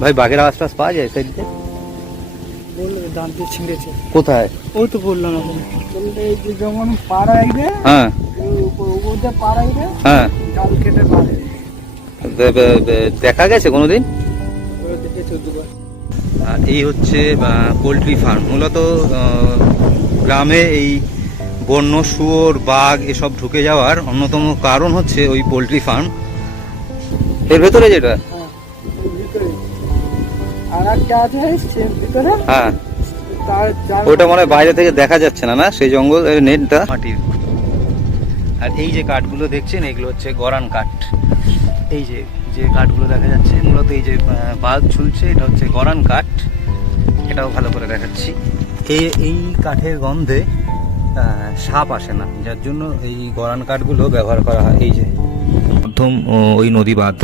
ভাই বাঘের আওয়াজ টাওয়াজ পাওয়া যায় সাইডে? বললো দাঁত দিয়ে ছিঁড়েছে। কোথায়? ওই তো বললাম এখন বললে এই যে যেমন পাড়া আইবে, হ্যাঁ ওদের পাড়া আইবে, হ্যাঁ। ডাল কেটে মারে। দেখা গেছে কোনোদিন? ওরা দেখেছে দুবার। আর এই হচ্ছে পোলট্রি ফার্ম। মূলত গ্রামে এই বন্য শুয়োর বাঘ এসব ঢুকে যাওয়ার অন্যতম কারণ হচ্ছে ওই পোলট্রি ফার্ম। এর ভেতরে যেটা, হ্যাঁ ওই ভিতরে আর একটা আছে সে ভিতরে। হ্যাঁ তার ওটা মনে হয় বাইরে থেকে দেখা যাচ্ছে না, না সেই জঙ্গল নেটটা মাটির। আর এই যে কাঠগুলো দেখছেন এগুলো হচ্ছে গরান কাঠ। এই যে যে কাঠগুলো দেখা যাচ্ছে মূলত এই যে বাল্ব ঝুলছে এটা হচ্ছে গরান কাঠ। এটাও ভালো করে দেখাচ্ছি। এই কাঠের গন্ধে সাপ আসে না, যার জন্য এই গরান কাঠগুলো ব্যবহার করা হয়। এই যে প্রথম ওই নদী বাঁধ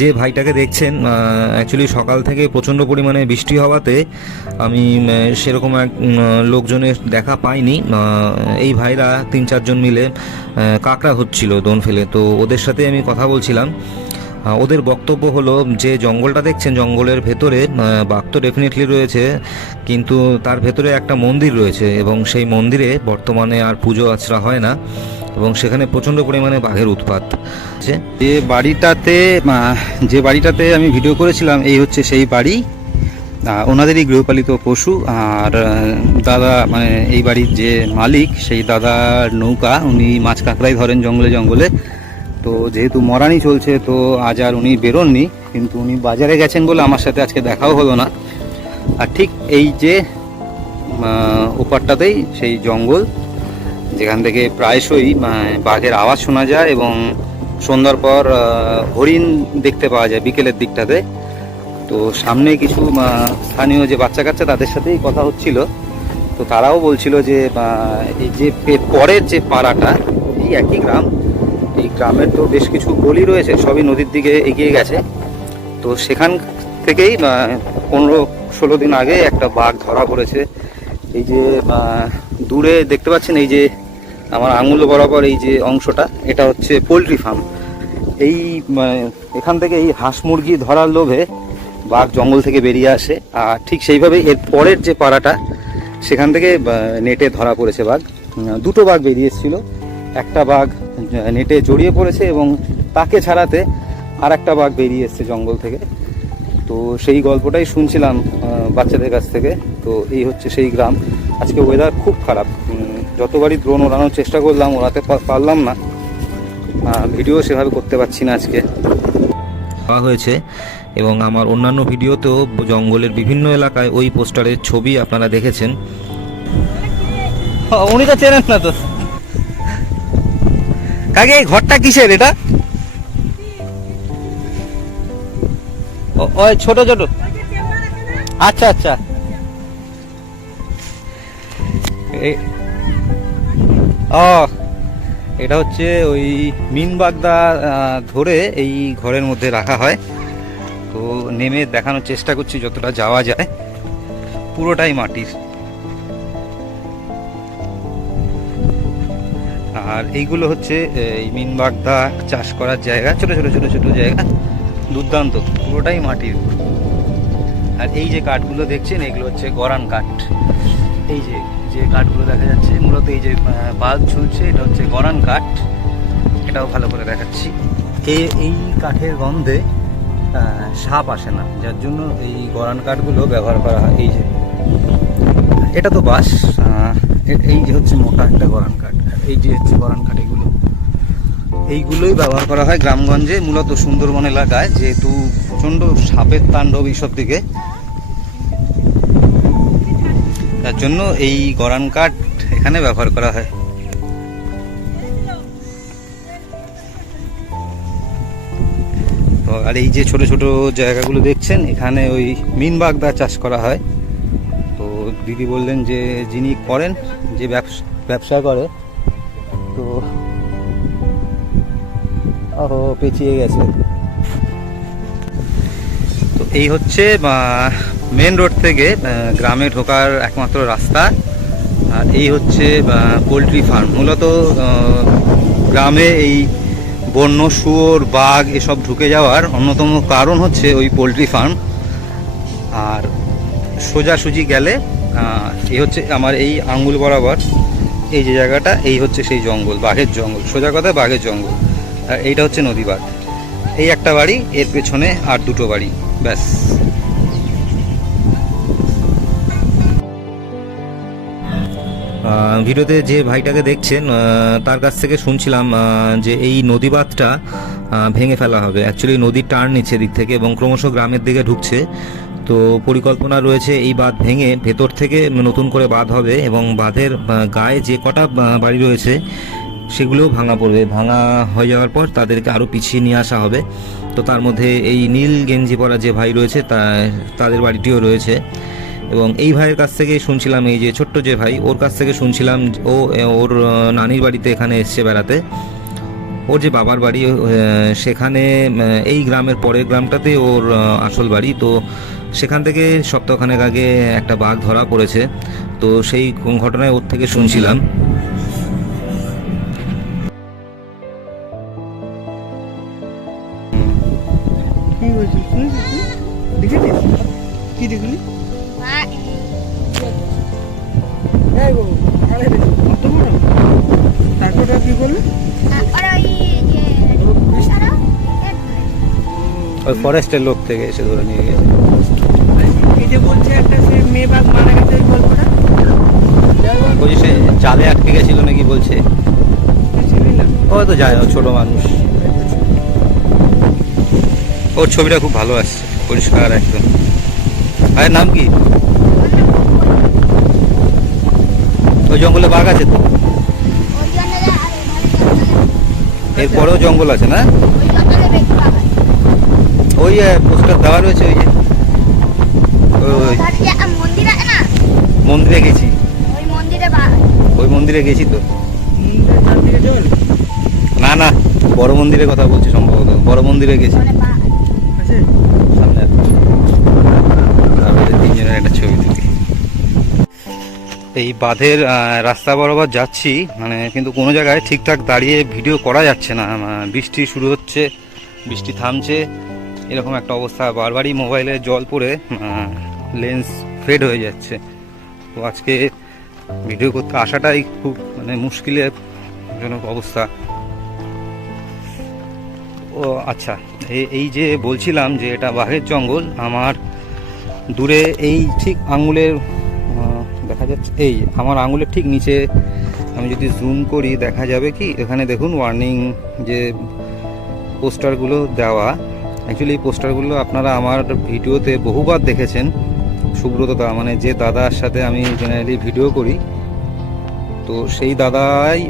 যে ভাইটাকে দেখছেন, অ্যাকচুয়ালি সকাল থেকে প্রচণ্ড পরিমাণে বৃষ্টি হওয়াতে আমি সেরকম এক লোকজনের দেখা পাইনি। এই ভাইরা 3-4 জন মিলে কাঁকড়া হচ্ছিল দোন ফেলে, তো ওদের সাথে আমি কথা বলছিলাম। ওদের বক্তব্য হলো যে জঙ্গলটা দেখছেন, জঙ্গলের ভেতরে বাঘ তো ডেফিনেটলি রয়েছে, কিন্তু তার ভেতরে একটা মন্দির রয়েছে এবং সেই মন্দিরে বর্তমানে আর পুজো আচরা হয় না এবং সেখানে প্রচণ্ড পরিমাণে বাঘের উৎপাত। যে বাড়িটাতে আমি ভিডিও করেছিলাম এই হচ্ছে সেই বাড়ি, ওনাদেরই গৃহপালিত পশু। আর দাদা মানে এই বাড়ির যে মালিক সেই দাদার নৌকা, উনি মাছ কাঁকড়াই ধরেন জঙ্গলে জঙ্গলে। তো যেহেতু মরানি চলছে তো আজ আর উনি বেরোননি, কিন্তু উনি বাজারে গেছেন বলে আমার সাথে আজকে দেখাও হলো না। আর ঠিক এই যে ওপারটাতেই সেই জঙ্গল যেখান থেকে প্রায়শই বাঘের আওয়াজ শোনা যায় এবং সন্ধ্যার পর হরিণ দেখতে পাওয়া যায় বিকেলের দিকটাতে। তো সামনে কিছু স্থানীয় যে বাচ্চা কাচ্চা তাদের সাথেই কথা হচ্ছিল, তো তারাও বলছিল যে এই যে পরের যে পাড়াটা এই একই গ্রাম, এই গ্রামের তো বেশ কিছু গলি রয়েছে, সবই নদীর দিকে এগিয়ে গেছে। তো সেখান থেকেই 15-16 দিন আগে একটা বাঘ ধরা পড়েছে। এই যে দূরে দেখতে পাচ্ছেন এই যে আমার আঙুল বরাবর এই যে অংশটা, এটা হচ্ছে পোলট্রি ফার্ম। এই এখান থেকে এই হাঁস মুরগি ধরার লোভে বাঘ জঙ্গল থেকে বেরিয়ে আসে। আর ঠিক সেইভাবে এর পরের যে পাড়াটা সেখান থেকে নেটে ধরা পড়েছে বাঘ। 2টো বাঘ বেরিয়ে এসেছিল, একটা বাঘ নেটে জড়িয়ে পড়েছে এবং তাকে ছাড়াতে আর একটা বাঘ বেরিয়ে এসছে জঙ্গল থেকে। তো সেই গল্পটাই শুনছিলাম বাচ্চাদের কাছ থেকে। তো এই হচ্ছে সেই গ্রাম। আজকে ওয়েদার খুব খারাপ, যতবারই ড্রোন ওড়ানোর চেষ্টা করলাম ওড়াতে পারলাম না, ভিডিও সেভাবে করতে পারছি না আজকে। পাওয়া হয়েছে এবং আমার অন্যান্য ভিডিওতেও জঙ্গলের বিভিন্ন এলাকায় ওই পোস্টারের ছবি আপনারা দেখেছেন। উনি তো চেনেন না তো কাকে? এই ঘরটা কিসের এটা? ওই ছোট ছোট, আচ্ছা আচ্ছা। ও এটা হচ্ছে ওই মিন বাগদা ধরে এই ঘরের মধ্যে রাখা হয়। তো নেমে দেখানোর চেষ্টা করছি যতটা যাওয়া যায়, পুরোটাই মাটির। আর এইগুলো হচ্ছে এই মিন বাগদা চাষ করার জায়গা, ছোট ছোট ছোট ছোট জায়গা, দুর্দান্ত, পুরোটাই মাটির। আর এই যে কাঠগুলো দেখছেন এগুলো হচ্ছে গরান কাঠ। এই যে যে কাঠগুলো দেখা যাচ্ছে মূলত এই যে বাল্ব ঝুলছে এটা হচ্ছে গরান কাঠ। এটাও ভালো করে দেখাচ্ছি। এই কাঠের গন্ধে সাপ আসে না, যার জন্য এই গরান কাঠগুলো ব্যবহার করা হয়। এই যে এটা তো বাঁশ, এই যে হচ্ছে মোটা একটা গরান কাঠ, এই যে হচ্ছে গরান কাঠ, এইগুলোই ব্যবহার করা হয় গ্রামগঞ্জে, মূলত সুন্দরবন এলাকায়, যেহেতু প্রচণ্ড সাপের তাণ্ডব এইসব দিকে, তার জন্য এই গরান কাঠ এখানে ব্যবহার করা হয়। তো আর এই যে ছোট ছোট জায়গাগুলো দেখছেন এখানে ওই মিন বাগদা চাষ করা হয়। তো দিদি বললেন যে যিনি করেন, যে ব্যবসা করে, তো পেঁচিয়ে গেছে। তো এই হচ্ছে মেন রোড থেকে গ্রামে ঢোকার একমাত্র রাস্তা। আর এই হচ্ছে পোলট্রি ফার্ম। মূলত গ্রামে এই বন্য শুয়োর বাঘ এসব ঢুকে যাওয়ার অন্যতম কারণ হচ্ছে ওই পোলট্রি ফার্ম। আর সোজাসুজি গেলে এই হচ্ছে আমার এই আঙ্গুল বরাবর এই যে জায়গাটা, এই হচ্ছে সেই জঙ্গল, বাঘের জঙ্গল, সোজা কথায় বাঘের জঙ্গল। আর এইটা হচ্ছে নদী বাঁধ। এই একটা বাড়ি, এর পেছনে আর দুটো বাড়ি, ব্যাস। ভিডিওতে যে ভাইটাকে দেখছেন তার কাছ থেকে শুনছিলাম যে এই নদী বাঁধটা ভেঙে ফেলা হবে। অ্যাকচুয়ালি নদীর টার্ন নিচ্ছে দিক থেকে এবং ক্রমশ গ্রামের দিকে ঢুকছে। তো পরিকল্পনা রয়েছে এই বাঁধ ভেঙে ভেতর থেকে নতুন করে বাঁধ হবে এবং বাঁধের গায়ে যে কটা বাড়ি রয়েছে সেগুলোও ভাঙা পড়বে। ভাঙা হয়ে যাওয়ার পর তাদেরকে আরও পিছিয়ে নিয়ে আসা হবে। তো তার মধ্যে এই নীল গেঞ্জি পরা যে ভাই রয়েছে তাদের বাড়িটিও রয়েছে। এবং এই ভাইয়ের কাছ থেকে শুনছিলাম, এই যে ছোট্ট যে ভাই, ওর কাছ থেকে শুনছিলাম ওর নানির বাড়িতে এখানে এসছে বেড়াতে। ওর যে বাবার বাড়ি সেখানে এই গ্রামের পরের গ্রামটাতে ওর আসল বাড়ি। তো সেখান থেকে সপ্তাহখানেক আগে একটা বাঘ ধরা পড়েছে। তো সেই ঘটনায় ওর থেকে শুনছিলাম। কি বলছিস দেখেছিস? কি দেখলি? এই বাবু, আরে রে, কত বড়? তারপরে কি বললি? ওই ফরেস্টের লোক থেকে এসে ধরে নিয়ে গেছে। এই যে বলছে একটা সে মেয়ে বাঘ মারা গেছে, ওই গল্পটা বলছি সে জালে আটকে গেছিল নাকি বলছে। ও তো যায়, ও ছোট মানুষ। ওর ছবিটা খুব ভালো আসছে, পরিষ্কার একদম। ভাইয়ের নাম কি? ওই জঙ্গলে বাঘ আছে তো? এরপরেও জঙ্গল আছে না? ওই পোস্টার দেওয়া রয়েছে ওই যে মন্দিরে গেছি, ওই মন্দিরে গেছি তো। না না, বড় মন্দিরের কথা বলছি, সম্ভবত বড় মন্দিরে গেছি। সামনে তিনজনের একটা ছবি তুলি। এই বাঁধের রাস্তা বরাবর যাচ্ছি, মানে কিন্তু কোনো জায়গায় ঠিকঠাক দাঁড়িয়ে ভিডিও করা যাচ্ছে না। বৃষ্টি শুরু হচ্ছে, বৃষ্টি থামছে, এরকম একটা অবস্থা। বারবারই মোবাইলে জল পড়ে লেন্স ফেড হয়ে যাচ্ছে। তো আজকে ভিডিও করতে আসাটাই খুব মানে মুশকিলের জনক অবস্থা। ও আচ্ছা, এই যে বলছিলাম যে এটা বাঘের জঙ্গল, আমার দূরে এই ঠিক আঙুলের দেখা যাচ্ছে, এই আমার আঙুলের ঠিক নিচে আমি যদি জুম করি দেখা যাবে কি, এখানে দেখুন ওয়ার্নিং যে পোস্টারগুলো দেওয়া। অ্যাকচুয়ালি এই পোস্টারগুলো আপনারা আমার ভিডিওতে বহুবার দেখেছেন। সুব্রত দা, মানে যে দাদার সাথে আমি জেনারেলি ভিডিও করি, তো সেই দাদাই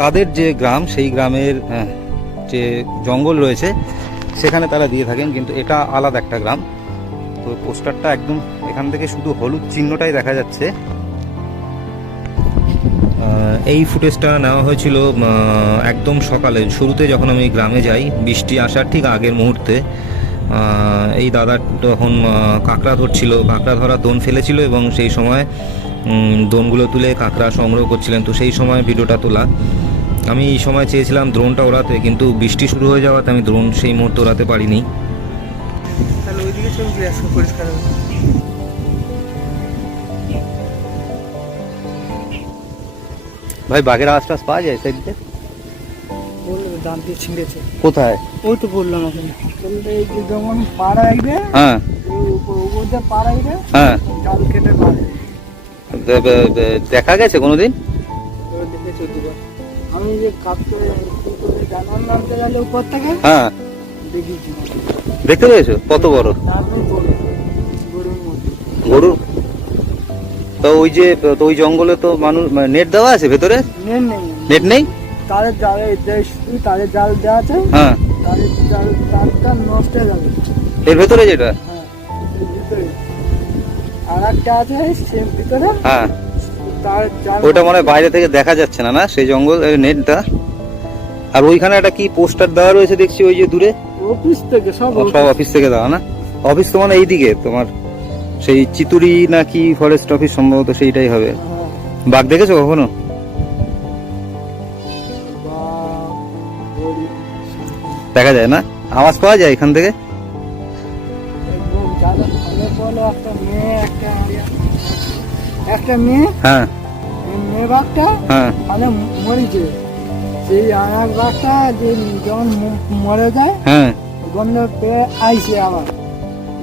তাদের যে গ্রাম, সেই গ্রামের যে জঙ্গল রয়েছে সেখানে তারা দিয়ে থাকেন, কিন্তু এটা আলাদা একটা গ্রাম। তো পোস্টারটা একদম এখান থেকে শুধু হলুদ চিহ্নটাই দেখা যাচ্ছে। এই ফুটেজটা নেওয়া হয়েছিল একদম সকালে শুরুতে, যখন আমি গ্রামে যাই বৃষ্টি আসার ঠিক আগের মুহূর্তে। এই দাদা তখন কাঁকড়া ধরছিল, কাঁকড়া ধরা দোন ফেলেছিল এবং সেই সময় দোনগুলো তুলে কাঁকড়া সংগ্রহ করছিলেন। তো সেই সময় ভিডিওটা তোলা। আমি এই সময় চেয়েছিলাম ড্রোনটা ওড়াতে, কিন্তু বৃষ্টি শুরু হয়ে যাওয়াতে আমি ড্রোন সেই মুহূর্তে ওড়াতে পারিনি। তাহলে ওইদিকে ছবি আসবে পরিষ্কার হবে। ভাই বাঘের আওয়াজটা পাওয়া যায় সাইডে? বললো দাম দিয়ে ছিঁড়েছে। কোথায়? ওই তো বললাম ওখানে। বললে এই যে যেমন পাড়া আইবে, হ্যাঁ উপর দিয়ে পাড়া আইবে, হ্যাঁ, জাল কেটে পাড়ে। দেখা গেছে কোনোদিন? দেখেছি দুবার। আমি যে কাপড়ে জানার নামতে গেলে উপর থেকে, হ্যাঁ দেখেছি। দেখতে পেয়েছো? কত বড়? তারপরে গরুর মধ্যে। গরু? তো ওই যে, তো ওই জঙ্গলে তো মানুষ নেট দেওয়া আছে ভেতরে? নেই নেই, নেট নেই? তাদের জালে তাদের জাল দেওয়া আছে। হ্যাঁ, তাদের জাল তারটা নষ্ট হয়ে যাবে। এর ভেতরে যেটা? হ্যাঁ, এর ভিতরে আর একটা আছে সেম ভিতরে। হ্যাঁ, তার জাল ওইটা মনে হয় বাইরে থেকে দেখা যাচ্ছে না, না সেই জঙ্গল নেটটা। আর ওইখানে একটা কি পোস্টার দেওয়া রয়েছে দেখছি, ওই যে দূরে অফিস থেকে সব সব অফিস থেকে দেওয়া না? অফিস তো মানে এইদিকে তোমার সেই চিতুরি নাকি ফরেস্ট অফিস, সম্ভবত সেইটাই হবে। হ্যাঁ। বাঘ দেখেছো কখনো? বাঘ, হরিণ দেখা যায় না, আওয়াজ পাওয়া যায় এখান থেকে? একদম জালে ফলে ফলে একটা মেয়ে হ্যাঁ এই মেয়ে বাঘটা হ্যাঁ মানে মরেছে। সেই আর এক বাঘটা যে যখন মরে যায় হ্যাঁ। গন্ধ পেয়ে আইসে আবার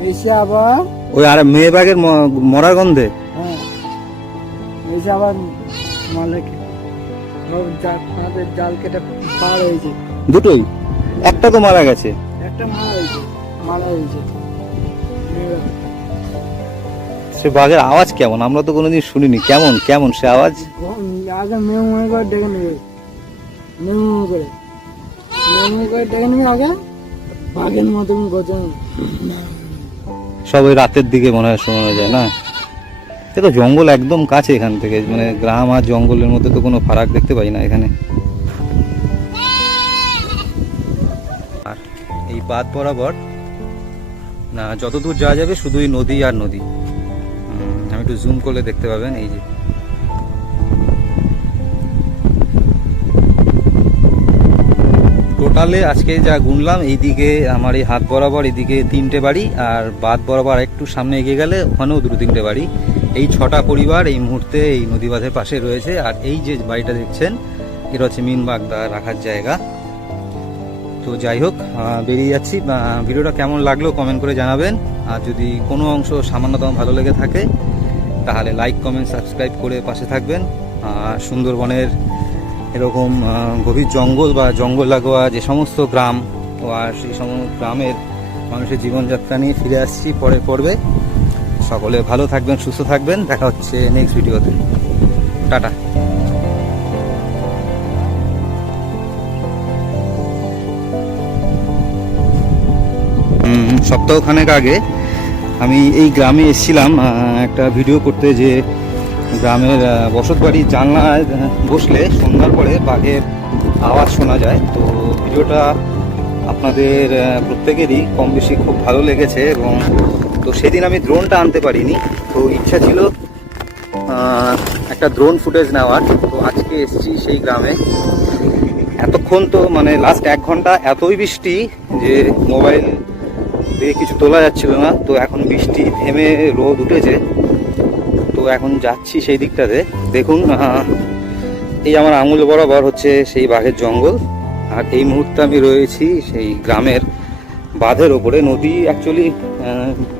এসে আবার ওই আর মেয়ে বাঘের মরার গন্ধে? হ্যাঁ এসে আবার মালিক আমাদের জাল কেটে পার হয়েছে। দুটোই? একটা তো মারা গেছে। একটা মারা হয়েছে। সে বাঘের আওয়াজ কেমন? আমরা তো কোনোদিন শুনিনি। কেমন কেমন সে আওয়াজ? আগে মেয়ে মনে করে ডেকে নেবে, মেয়ে করে ডেকে নেবে আগে বাঘের মতন গজন। সব ওই রাতের দিকে মনে হয় শোনা যায় না? এ তো জঙ্গল একদম কাছে এখান থেকে, মানে গ্রাম আর জঙ্গলের মধ্যে তো কোনো ফারাক দেখতে পাই না এখানে। আর এই বাঁধ বরাবর না যতদূর যাওয়া যাবে শুধুই নদী আর নদী। আমি একটু জুম করলে দেখতে পাবেন, এই যে টোটালে আজকে যা গুনলাম, এইদিকে আমার এই হাত বরাবর এদিকে 3টে বাড়ি, আর বাঁধ বরাবর একটু সামনে এগিয়ে গেলে ওখানেও 2-3টে বাড়ি। এই 6টা পরিবার এই মুহূর্তে এই নদী বাঁধের পাশে রয়েছে। আর এই যে বাড়িটা দেখছেন এটা হচ্ছে মিন বাগদা রাখার জায়গা। তো যাই হোক, বেরিয়ে যাচ্ছি। ভিডিওটা কেমন লাগলো কমেন্ট করে জানাবেন। আর যদি কোনো অংশ সামান্যতম ভালো লেগে থাকে তাহলে লাইক কমেন্ট সাবস্ক্রাইব করে পাশে থাকবেন। সুন্দরবনের এরকম গভীর জঙ্গল বা জঙ্গল লাগোয়া যে সমস্ত গ্রাম ও আর সেই সমস্ত গ্রামের মানুষের জীবনযাত্রা নিয়ে ফিরে আসছি পরের পর্বে। সকলে ভালো থাকবেন, সুস্থ থাকবেন। দেখা হচ্ছে নেক্সট ভিডিওতে। টাটা। সপ্তাহখানেক আগে আমি এই গ্রামে এসেছিলাম একটা ভিডিও করতে, যে গ্রামের বসত বাড়ির জানলায় বসলে সন্ধ্যার পরে বাঘের আওয়াজ শোনা যায়। তো ভিডিওটা আপনাদের প্রত্যেকেরই কম বেশি খুব ভালো লেগেছে। এবং তো সেদিন আমি ড্রোনটা আনতে পারিনি, তো ইচ্ছা ছিল একটা ড্রোন ফুটেজ নেওয়ার। তো আজকে এসেছি সেই গ্রামে। এতক্ষণ তো মানে লাস্ট 1 ঘন্টা এতই বৃষ্টি যে মোবাইল দিয়ে কিছু তোলা যাচ্ছিল না। তো এখন বৃষ্টি থেমে রোদ উঠেছে, তো এখন যাচ্ছি সেই দিকটাতে। দেখুন এই আমার আঙুল বরাবর হচ্ছে সেই বাঘের জঙ্গল। আর এই মুহূর্তে আমি রয়েছি সেই গ্রামের বাঁধের ওপরে। নদী অ্যাকচুয়ালি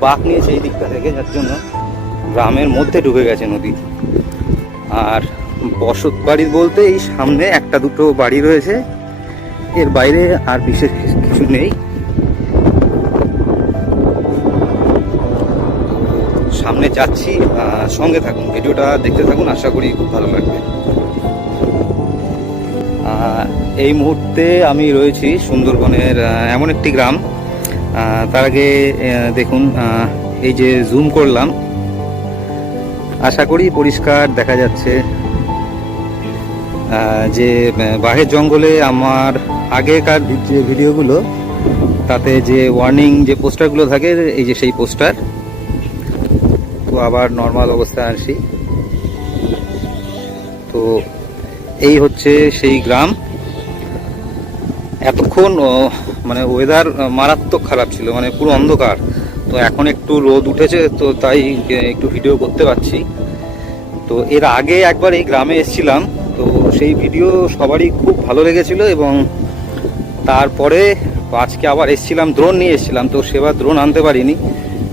বাঁক নিয়েছে এই দিকটা থেকে, যার জন্য গ্রামের মধ্যে ঢুকে গেছে নদী। আর বসত বাড়ি বলতে এই সামনে 1-2টো বাড়ি রয়েছে, এর বাইরে আর বিশেষ কিছু নেই। সামনে যাচ্ছি, সঙ্গে থাকুন, ভিডিওটা দেখতে থাকুন, আশা করি খুব ভালো লাগবে। এই মুহূর্তে আমি রয়েছি সুন্দরবনের এমন একটি গ্রাম। তার আগে দেখুন, এই যে জুম করলাম, আশা করি পরিষ্কার দেখা যাচ্ছে যে বাঘের জঙ্গলে আমার আগেকার যে ভিডিওগুলো তাতে যে ওয়ার্নিং যে পোস্টারগুলো থাকে, এই যে সেই পোস্টার। তো আবার নর্মাল অবস্থায় আসি। তো এই হচ্ছে সেই গ্রাম। এতক্ষণ মানে ওয়েদার মারাত্মক খারাপ ছিল, মানে পুরো অন্ধকার। তো এখন একটু রোদ উঠেছে, তো তাই একটু ভিডিও করতে পারছি। তো এর আগে একবার এই গ্রামে এসেছিলাম, তো সেই ভিডিও সবারই খুব ভালো লেগেছিল। এবং তারপরে আজকে আবার এসেছিলাম, ড্রোন নিয়ে এসেছিলাম, তো সেবার ড্রোন আনতে পারিনি।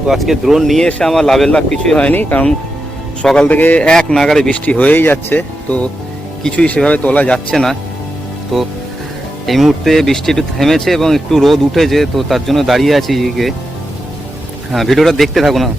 তো আজকে ড্রোন নিয়ে এসে আমার লাভের লাভ কিছুই হয়নি, কারণ সকাল থেকে এক নাগাড়ে বৃষ্টি হয়েই যাচ্ছে, তো কিছুই সেভাবে তোলা যাচ্ছে না। তো এই মুহূর্তে বৃষ্টি একটু থেমেছে এবং একটু রোদ উঠেছে, তো তার জন্য দাঁড়িয়ে আছি। ভিডিওটা দেখতে থাকুন না।